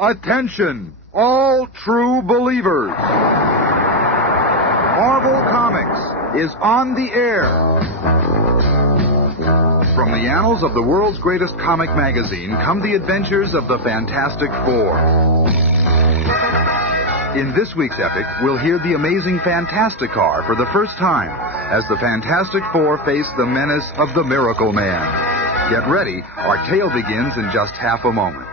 Attention, all true believers. Marvel Comics is on the air. From the annals of the world's greatest comic magazine come the adventures of the Fantastic Four. In this week's epic, we'll hear the amazing Fantastic Car for the first time as the Fantastic Four face the menace of the Miracle Man. Get ready, our tale begins in just half a moment.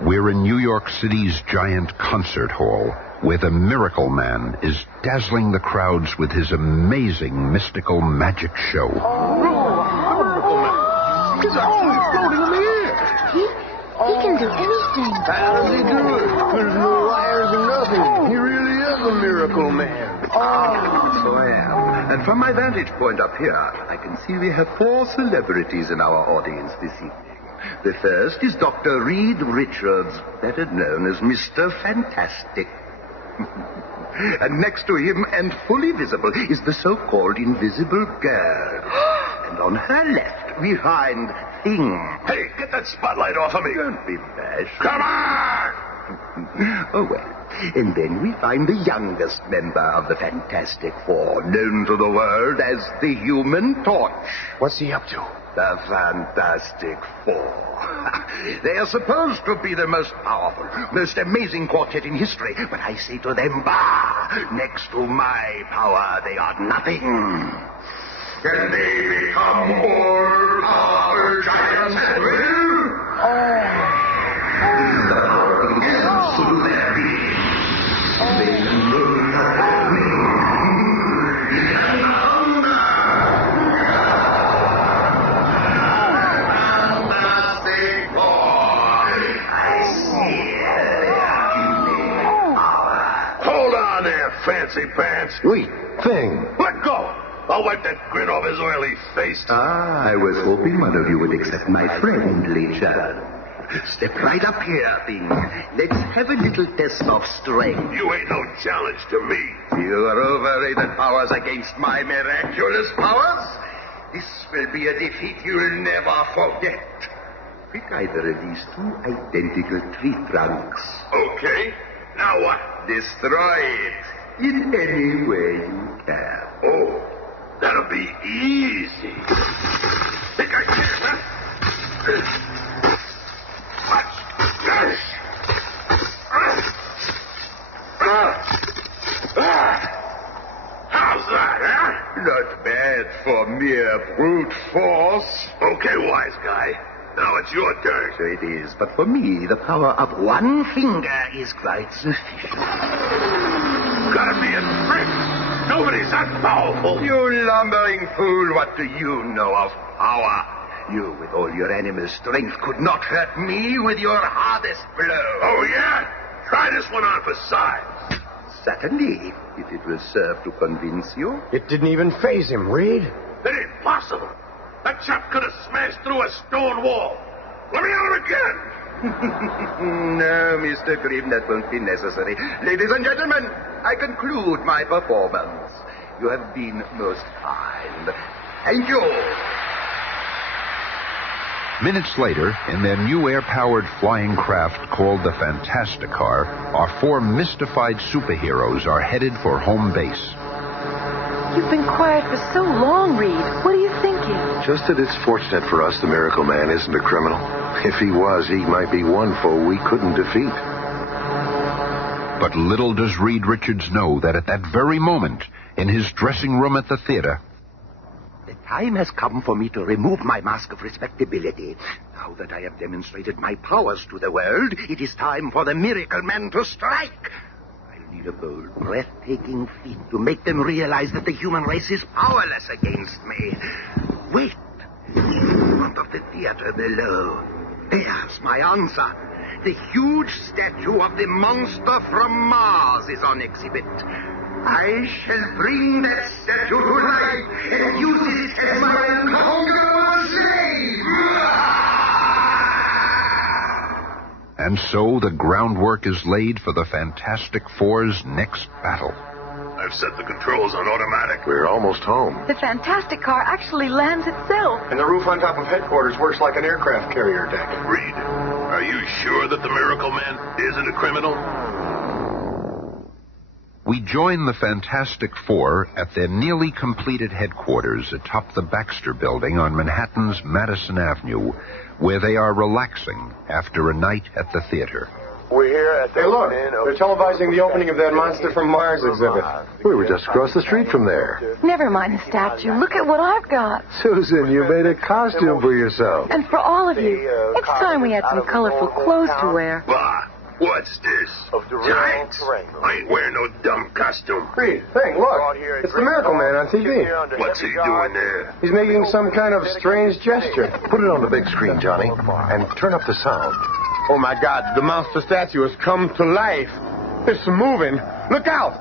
We're in New York City's giant concert hall, where the Miracle Man is dazzling the crowds with his amazing mystical magic show. Oh, the Miracle Man! He's actually floating in the air! He can do anything. How does he do it? There's no wires or nothing. He really is a Miracle Man. So I am. And from my vantage point up here, I can see we have 4 celebrities in our audience this evening. The first is Dr. Reed Richards, better known as Mr. Fantastic. And next to him, and fully visible, is the so-called Invisible Girl. And on her left, we find Thing. Hey, get that spotlight off of me. Don't be bashful. Come on! Oh, well. And then we find the youngest member of the Fantastic Four, known to the world as the Human Torch. What's he up to? The Fantastic Four. They are supposed to be the most powerful, most amazing quartet in history. But I say to them, bah! Next to my power, they are nothing. Can they become all powerful giants at will? The power begins through their being. They can rule me. Fancy pants. Wait, Thing. Let go. I'll wipe that grin off his oily face. I was hoping one of you would accept my friendly challenge. Step right up here, Thing. Let's have a little test of strength. You ain't no challenge to me. Your overrated powers against my miraculous powers? This will be a defeat you'll never forget. Pick either of these 2 identical tree trunks. Okay. Now what? Destroy it in any way you can. Oh, that'll be easy. Think I can, huh? Watch this. How's that, huh? Not bad for mere brute force. Okay, wise guy. Now it's your turn. So it is, but for me, the power of one finger is quite sufficient. Gotta be a trick. Nobody's that powerful. You lumbering fool, what do you know of power? You, with all your animal strength, could not hurt me with your hardest blow. Oh, yeah? Try this one on for size. Certainly, if it will serve to convince you. It didn't even faze him, Reed. It ain't possible. That chap could have smashed through a stone wall. Let me at him again. No, Mr. Grimm, that won't be necessary. Ladies and gentlemen, I conclude my performance. You have been most kind. Thank you. Minutes later, in their new air-powered flying craft called the Fantastic Car, our 4 mystified superheroes are headed for home base. You've been quiet for so long, Reed. What are you thinking? Just that it's fortunate for us the Miracle Man isn't a criminal. If he was, he might be one foe we couldn't defeat. But little does Reed Richards know that at that very moment, in his dressing room at the theater, The time has come for me to remove my mask of respectability. Now that I have demonstrated my powers to the world, it is time for the Miracle Man to strike. I'll need a bold, breathtaking feat to make them realize that the human race is powerless against me. Wait. In front of the theater below. There's my answer. The huge statue of the monster from Mars is on exhibit. I shall bring that statue to life and use it as my unconquerable slave. and so the groundwork is laid for the Fantastic Four's next battle. I've set the controls on automatic. We're almost home. The Fantastic Car actually lands itself. And the roof on top of headquarters works like an aircraft carrier deck. Reed, Are you sure that the Miracle Man isn't a criminal? We join the Fantastic Four at their nearly completed headquarters atop the Baxter Building on Manhattan's Madison Avenue, where they are relaxing after a night at the theater. We're here at the they're televising the opening of that Monster from Mars exhibit. We were just across the street from there. Never mind the statue. Look at what I've got. Susan, you made a costume for yourself. And for all of you, it's time we had some colorful clothes to wear. Bah, what's this? Giants? I ain't wearing no dumb costume. Reed, look. It's the Miracle Man on TV. What's he doing there? He's making some kind of strange gesture. Put it on the big screen, Johnny, and turn up the sound. Oh, my God. The monster statue has come to life. It's moving. Look out.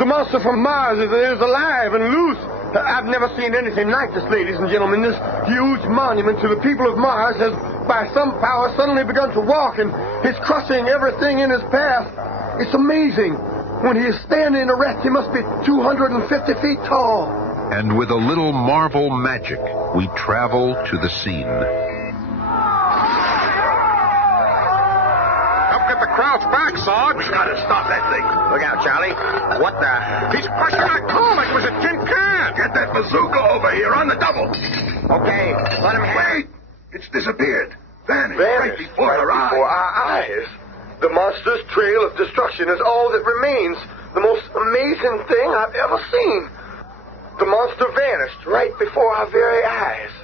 The monster from Mars is alive and loose. I've never seen anything like this, ladies and gentlemen. This huge monument to the people of Mars has, by some power, suddenly begun to walk, and he's crushing everything in his path. It's amazing. When he is standing erect, he must be 250 feet tall. And with a little Marvel magic, we travel to the scene. Crouch back, Sarge. We gotta stop that thing. Look out, Charlie. What the? He's crushing my car like it was a tin can. Get that bazooka over here on the double. Okay, let him have Wait! It's disappeared. Vanished right before our eyes. The monster's trail of destruction is all that remains. The most amazing thing I've ever seen. The monster vanished right before our very eyes.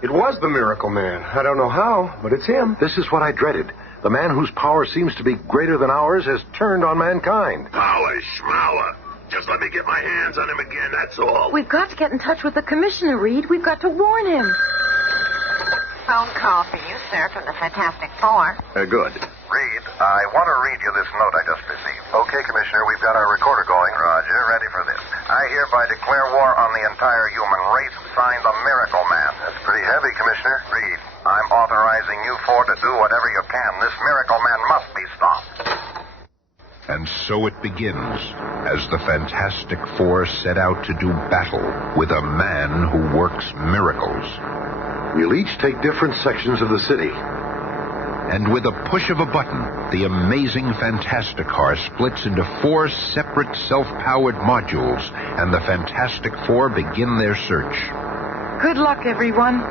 It was the Miracle Man. I don't know how, but it's him. This is what I dreaded. The man whose power seems to be greater than ours has turned on mankind. Power schmower. Just let me get my hands on him again, that's all. We've got to get in touch with the commissioner, Reed. We've got to warn him. Phone call for you, sir, from the Fantastic Four. Good. Reed, I want to read you this note I just received. Okay, Commissioner, we've got our recorder going. Roger, ready for this. I hereby declare war on the entire human race. Signed, the Miracle Man. That's pretty heavy, Commissioner. Reed, I'm authorizing you four to do whatever you can. This Miracle Man must be stopped. And so it begins, as the Fantastic Four set out to do battle with a man who works miracles. We'll each take different sections of the city. And with a push of a button, the amazing Fantastic Car splits into 4 separate self-powered modules, and the Fantastic Four begin their search. Good luck, everyone.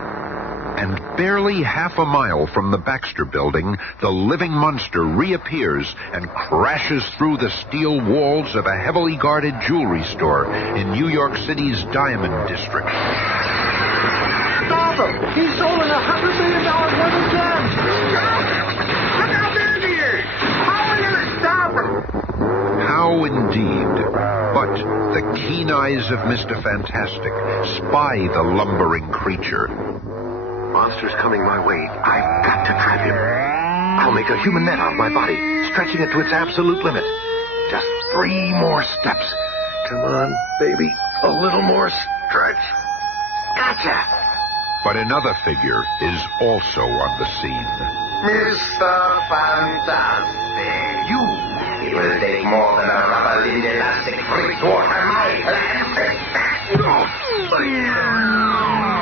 And barely half a mile from the Baxter Building, the living monster reappears and crashes through the steel walls of a heavily guarded jewelry store in New York City's Diamond District. Stop him! He's stolen $100 million worth of gems! Look how busy he is! How are we going to stop him? How indeed. But the keen eyes of Mr. Fantastic spy the lumbering creature. Monster's coming my way. I've got to trap him. I'll make a human net out of my body, stretching it to its absolute limit. Just 3 more steps. Come on, baby. A little more stretch. Gotcha. But another figure is also on the scene. Mr. Fantastic. You. It will take more than a rubber-lead elastic freak to water my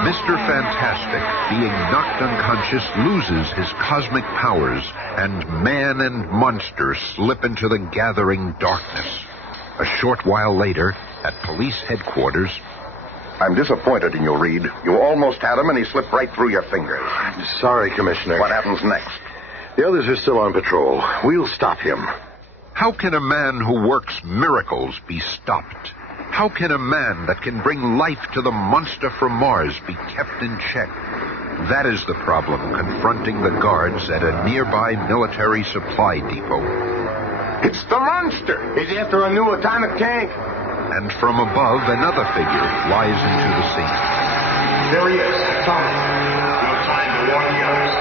Mr. Fantastic, being knocked unconscious, loses his cosmic powers, and man and monster slip into the gathering darkness. A short while later, at police headquarters... I'm disappointed in you, Reed. You almost had him, and he slipped right through your fingers. I'm sorry, Commissioner. What happens next? The others are still on patrol. We'll stop him. How can a man who works miracles be stopped? How can a man that can bring life to the monster from Mars be kept in check? That is the problem confronting the guards at a nearby military supply depot. It's the monster! He's after a new atomic tank. And from above, another figure flies into the scene. There he is, Tommy. No time to warn the others.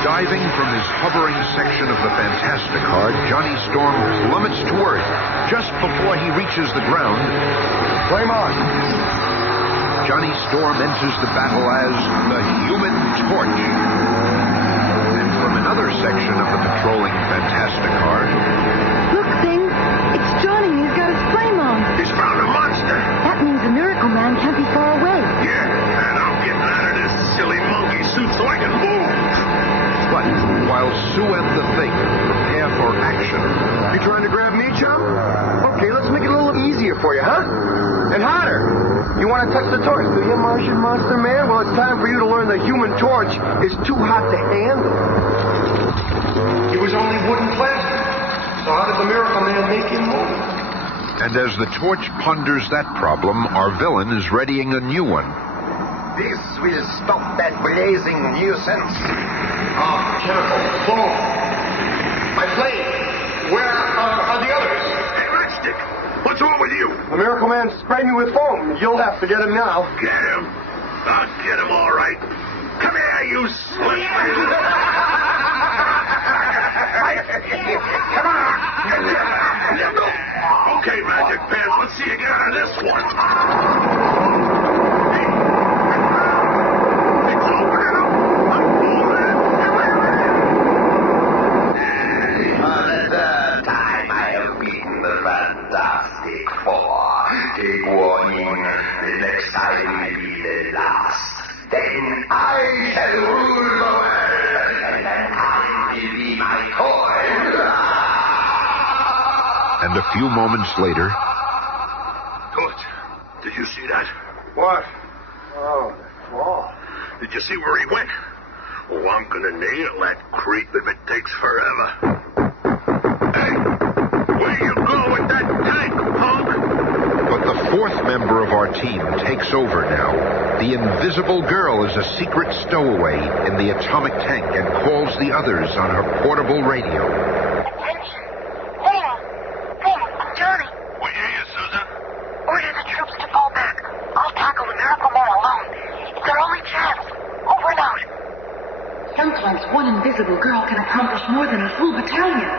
Diving from his hovering section of the Fantastic Car, Johnny Storm plummets to Earth just before he reaches the ground. Flame on. Johnny Storm enters the battle as the Human Torch. And from another section of the patrolling Fantastic Car... Look, Thing. It's Johnny. He's got his flame on. He's found a monster. That means the Miracle Man can't be far away. Yeah, and I'm getting out of this silly monkey suit so I can move. But while Sue and the Thing prepare for action. You trying to grab me, chum? Okay, let's make it a little easier for you, huh? And harder. You want to touch the torch, do you, Martian Monster Man? Well, it's time for you to learn the human torch is too hot to handle. It was only wood and plastic. So how did the Miracle Man make him move? And as the torch ponders that problem, our villain is readying a new one. This will stop that blazing nuisance. Chemical, foam. My flame. Where are the others? Hey, Matchstick, what's wrong with you? The Miracle Man sprayed me with foam. You'll have to get him now. Get him. I'll get him all right. Come here, you slip. Come on. Okay, Magic Pants, let's see you get out of this one. It's opening up. I'm moving. For the third time I have beaten the Fantastic Four. Take warning, the next time will be the last. Then I shall rule the world, and mankind will be my toy. And a few moments later... Good. Did you see that? What? Oh, the wall. Did you see where he went? Oh, I'm gonna nail that creep if it takes forever. Hey, where you go with that tank, punk? But the fourth member of our team takes over now. The Invisible Girl is a secret stowaway in the atomic tank and calls the others on her portable radio. Attention. Thing, I'm Johnny. We hear you, Susan. Order the troops to fall back. I'll tackle the Miracle Man alone. It's our only chance. Over and out. Sometimes one invisible girl can accomplish more than a full battalion.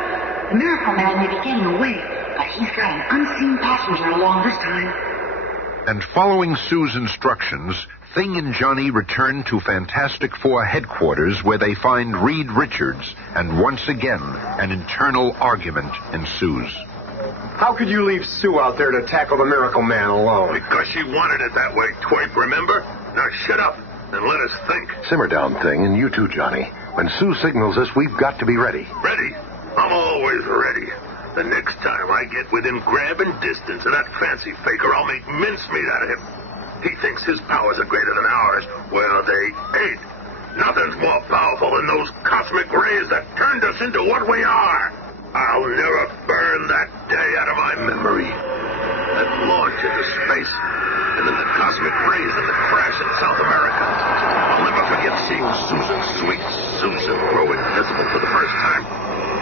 The Miracle Man may be getting away, but he's got an unseen passenger along this time. And following Sue's instructions, Thing and Johnny return to Fantastic Four headquarters where they find Reed Richards, and once again, an internal argument ensues. How could you leave Sue out there to tackle the Miracle Man alone? Because she wanted it that way, twerp, remember? Now shut up and let us think. Simmer down, Thing, and you too, Johnny. When Sue signals us, we've got to be ready. Ready? I'm always ready. The next time I get within grabbing distance of that fancy faker, I'll make mincemeat out of him. He thinks his powers are greater than ours. Well, they ain't. Nothing's more powerful than those cosmic rays that turned us into what we are. I'll never burn that day out of my memory. That launch into space, and then the cosmic rays and the crash in South America. I'll never forget seeing Susan, sweet Susan, grow invisible for the first time.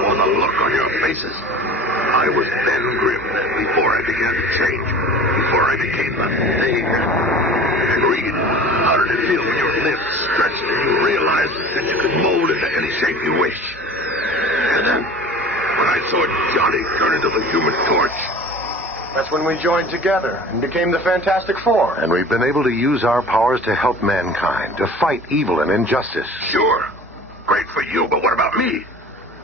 Or the look on your faces. I was Ben Grimm then, before I began to change. Before I became the Thing. And Reed, how did it feel when your lips stretched and you realized that you could mold into any shape you wish? And then, when I saw Johnny turn into the Human Torch. That's when we joined together and became the Fantastic Four. And we've been able to use our powers to help mankind, to fight evil and injustice. Sure. Great for you, but what about me?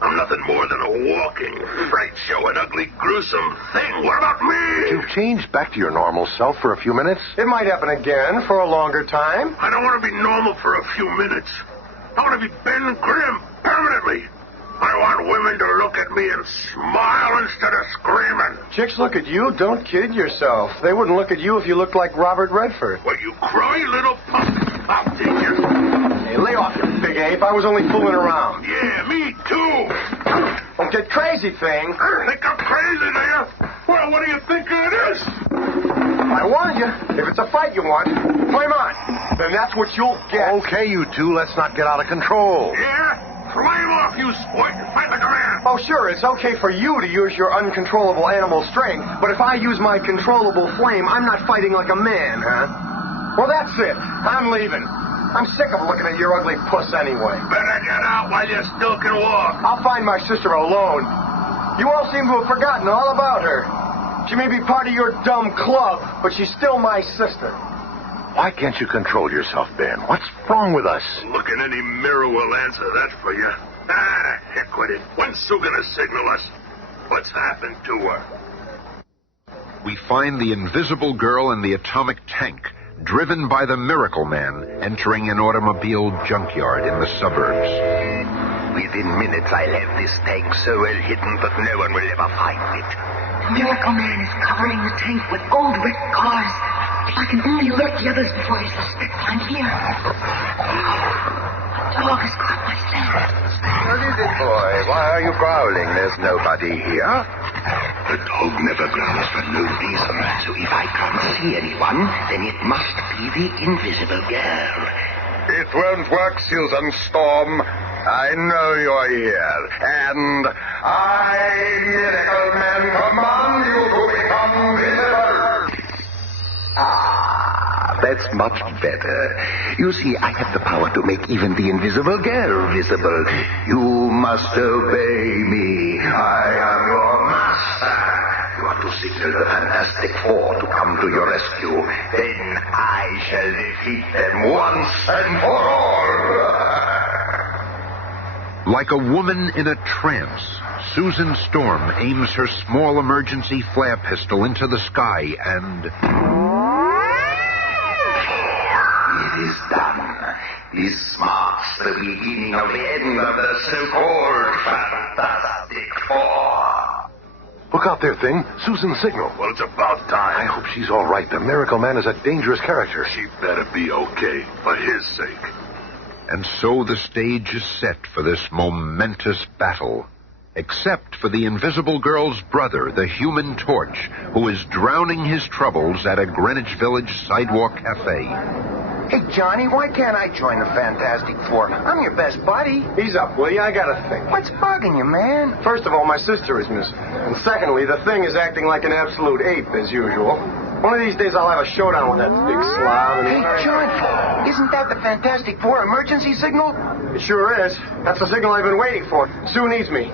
I'm nothing more than a walking fright show, an ugly, gruesome thing. What about me? You've changed back to your normal self for a few minutes. It might happen again for a longer time. I don't want to be normal for a few minutes. I want to be Ben Grimm permanently. I want women to look at me and smile instead of screaming. Chicks look at you. Don't kid yourself. They wouldn't look at you if you looked like Robert Redford. Well, you cry, little punk. I'll teach you. Hey, lay off, you big ape. I was only fooling around. Yeah, me too. Don't get crazy, Thing. Think I'm crazy, do you? Well, what do you think it is? I warned you. If it's a fight you want, flame on. Then that's what you'll get. Okay, you two, let's not get out of control. Yeah? Flame off, you sport, and fight like a man. Oh, sure, it's okay for you to use your uncontrollable animal strength, but if I use my controllable flame, I'm not fighting like a man, huh? Well, that's it. I'm leaving. I'm sick of looking at your ugly puss anyway. Better get out while you still can walk. I'll find my sister alone. You all seem to have forgotten all about her. She may be part of your dumb club, but she's still my sister. Why can't you control yourself, Ben? What's wrong with us? Look, in any mirror will answer that for you. Ah, heck with it. When's Sue gonna signal us? What's happened to her? We find the Invisible Girl in the atomic tank, driven by the Miracle Man, entering an automobile junkyard in the suburbs. Within minutes, I'll have this tank so well hidden that no one will ever find it. The Miracle Man is covering the tank with old wrecked cars. If I can only alert the others before he suspects I'm here. The dog has caught my scent. What is it, boy? Why are you growling? There's nobody here. The dog never growls for no reason, so if I can't see anyone, then it must be the invisible girl. It won't work, Susan Storm. I know you're here. And I, Miracle Man, command you to become visible. That's much better. You see, I have the power to make even the invisible girl visible. You must obey me. I am your master. You are to signal the Fantastic Four to come to your rescue. Then I shall defeat them once and for all. Like a woman in a trance, Susan Storm aims her small emergency flare pistol into the sky and... It is done. This marks the beginning of the end of the so-called Fantastic Four. Look out there, Thing. Susan's signal. Well, it's about time. I hope she's all right. The Miracle Man is a dangerous character. She better be okay, for his sake. And so the stage is set for this momentous battle. Except for the Invisible Girl's brother, the Human Torch, who is drowning his troubles at a Greenwich Village sidewalk cafe. Hey, Johnny, why can't I join the Fantastic Four? I'm your best buddy. Ease up, will you? I got a thing. What's bugging you, man? First of all, my sister is missing. And secondly, the Thing is acting like an absolute ape, as usual. One of these days I'll have a showdown with that big slob. Hey, Johnny, isn't that the Fantastic Four emergency signal? It sure is. That's the signal I've been waiting for. Sue needs me.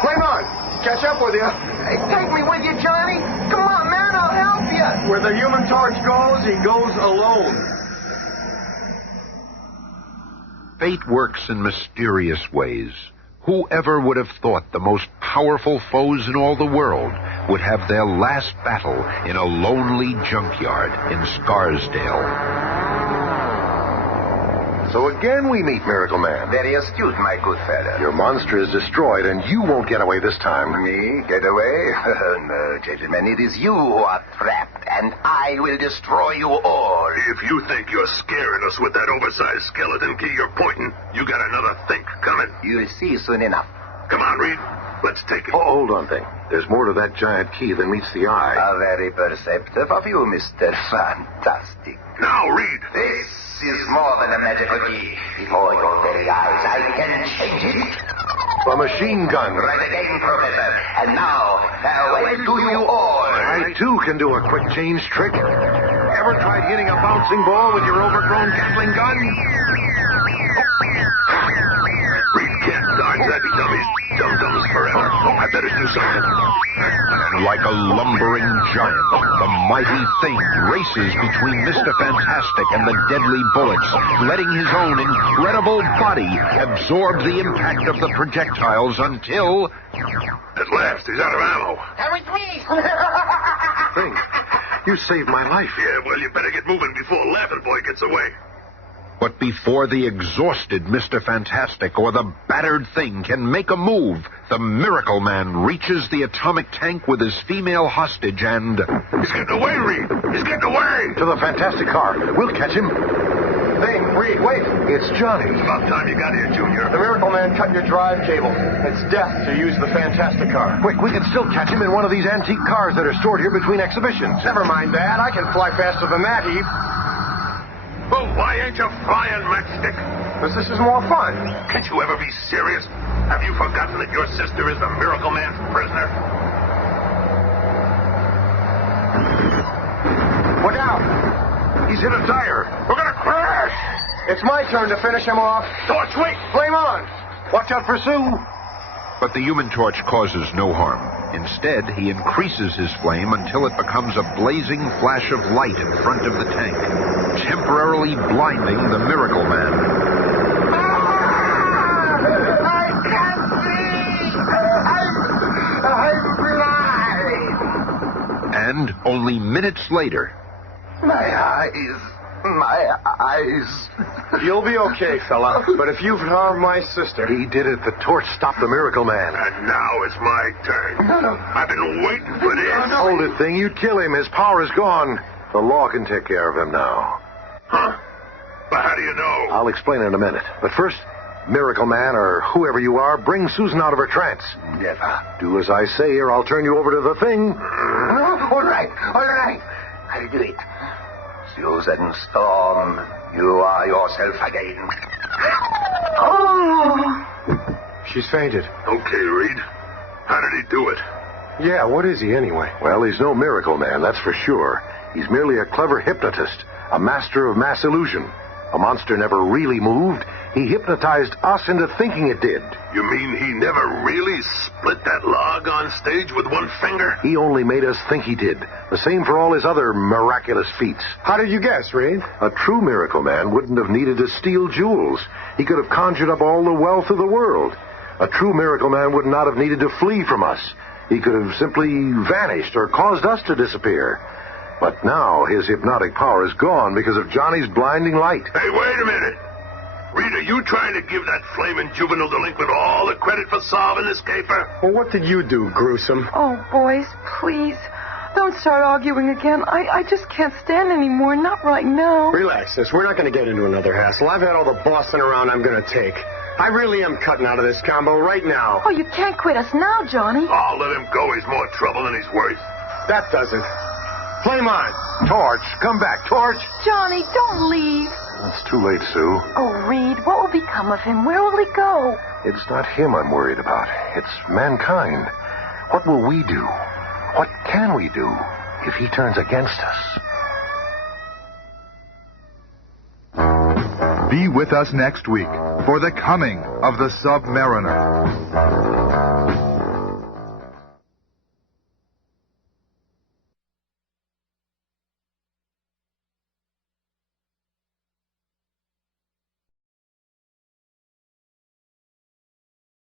Flame on! Catch up with you. Hey, take me with you, Johnny. Come on, man, I'll help you. Where the Human Torch goes, he goes alone. Fate works in mysterious ways. Whoever would have thought the most powerful foes in all the world would have their last battle in a lonely junkyard in Scarsdale? So again we meet Miracle Man. Very astute, my good fellow. Your monster is destroyed, and you won't get away this time. Me? Get away? No, gentlemen, it is you who are trapped, and I will destroy you all. If you think you're scaring us with that oversized skeleton key you're pointing, you got another think coming. You'll see soon enough. Come on, Reed. Let's take it. Oh, hold on, Thing. There's more to that giant key than meets the eye. How very perceptive of you, Mr. Fantastic. Now, Reed. This is more than a magical key. Before your very eyes, I can change it. A machine gun. Right again, Professor. And now, farewell to you all. I, too, can do a quick change trick. Ever tried hitting a bouncing ball with your overgrown Gatling gun? Reed can't dodge that. He dummies dum-dums forever. I better do something. And like a lumbering giant, the mighty Thing races between Mr. Fantastic and the deadly bullets, letting his own incredible body absorb the impact of the projectiles until... At last, he's out of ammo. That was me. Thing, you saved my life. Yeah, well, you better get moving before Laughing Boy gets away. But before the exhausted Mr. Fantastic or the battered Thing can make a move, the Miracle Man reaches the atomic tank with his female hostage and... He's getting away, Reed. He's getting away. To the Fantastic car. We'll catch him. Thing, Reed, wait. It's Johnny. It's about time you got here, Junior. The Miracle Man cut your drive cable. It's death to use the Fantastic car. Quick, we can still catch him in one of these antique cars that are stored here between exhibitions. Never mind that. I can fly faster than that, Eve. Well, why ain't you flying, Matchstick? Because this is more fun. Can't you ever be serious? Have you forgotten that your sister is the Miracle Man's prisoner? Look out. He's hit a tire. We're gonna crash! It's my turn to finish him off. Torch, wait! Flame on. Watch out for Sue. But the Human Torch causes no harm. Instead, he increases his flame until it becomes a blazing flash of light in front of the tank, temporarily blinding the Miracle Man. I can't see. I'm blind. And only minutes later, My eyes. My eyes. You'll be okay, fella. But if you've harmed my sister... He did it. The torch stopped the Miracle Man. And now it's my turn. I've been waiting for this. Hold it, thing. You'd kill him. His power is gone. The law can take care of him now. Huh? But how do you know? I'll explain in a minute. But first, Miracle Man, or whoever you are, bring Susan out of her trance. Never. Do as I say, or I'll turn you over to the thing. All right. I'll do it. Susan Storm, you are yourself again. Oh. She's fainted. Okay, Reed. How did he do it? Yeah, what is he anyway? Well, he's no Miracle Man, that's for sure. He's merely a clever hypnotist, a master of mass illusion. A monster never really moved. He hypnotized us into thinking it did. You mean he never really split that log on stage with one finger? He only made us think he did. The same for all his other miraculous feats. How did you guess, Reed? A true Miracle Man wouldn't have needed to steal jewels. He could have conjured up all the wealth of the world. A true Miracle Man would not have needed to flee from us. He could have simply vanished or caused us to disappear. But now his hypnotic power is gone because of Johnny's blinding light. Hey, wait a minute. Reed, are you trying to give that flaming juvenile delinquent all the credit for solving this caper? Well, what did you do, gruesome? Oh, boys, please. Don't start arguing again. I just can't stand anymore. Not right now. Relax, sis. We're not going to get into another hassle. I've had all the bossing around I'm going to take. I really am cutting out of this combo right now. Oh, you can't quit us now, Johnny. Oh, let him go. He's more trouble than he's worth. That doesn't. Flame on. Torch, come back, Torch. Johnny, don't leave. It's too late, Sue. Oh, Reed, what will become of him? Where will he go? It's not him I'm worried about. It's mankind. What will we do? What can we do if he turns against us? Be with us next week for the coming of the Submariner.